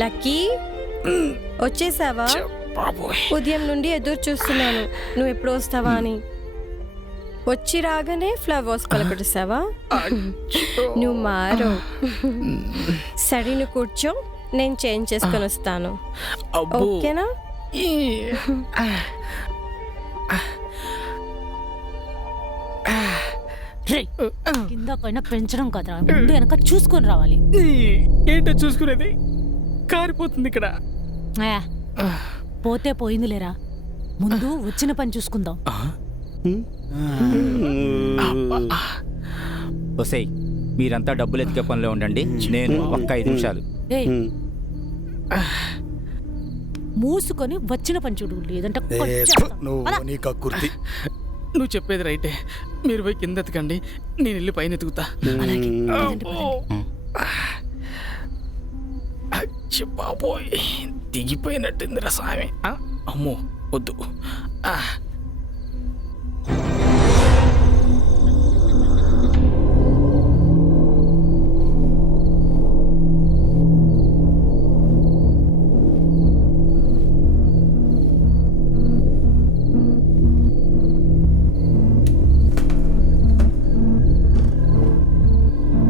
Lucky? వచ్చేసావా? ఉదయం నుండి ఎదురు చూస్తున్నాను. నువ్వు ఎప్పుడు వస్తావా అని. వచ్చి రాగానే ఫ్లవర్స్ పలకటిస్తావా నువ్వు మారు. సరే నువ్వు కూర్చో. నేను చేంజ్ చేసుకొని వస్తాను. అబ్బో. ఓకేనా? కింద పైన పెంచడం కదరా. ముందు వెనక చూసుకొని రావాలి. ఏంటో చూసుకునేది? కారిపోతుంది ఇక్కడ. పోతే పోయింది లేరా ముందు వచ్చిన పని చూసుకుందాం. ఒసేయ్ మీరంతా డబ్బులు ఎత్తికే పనిలో ఉండండి. నేను ఒక్క ఐదు నిమిషాలు. మూసుకొని వచ్చిన పని చూడు లేదంటే. నువ్వు చెప్పేది రైటే. మీరు పోయి కింద ఎత్తుకండి నేను వెళ్ళి పైన అలాగే. అచ్చి బాబోయ్ దిగిపోయినట్టుందిరా స్వామి ఆ, అమ్మో వద్దు. ఆ,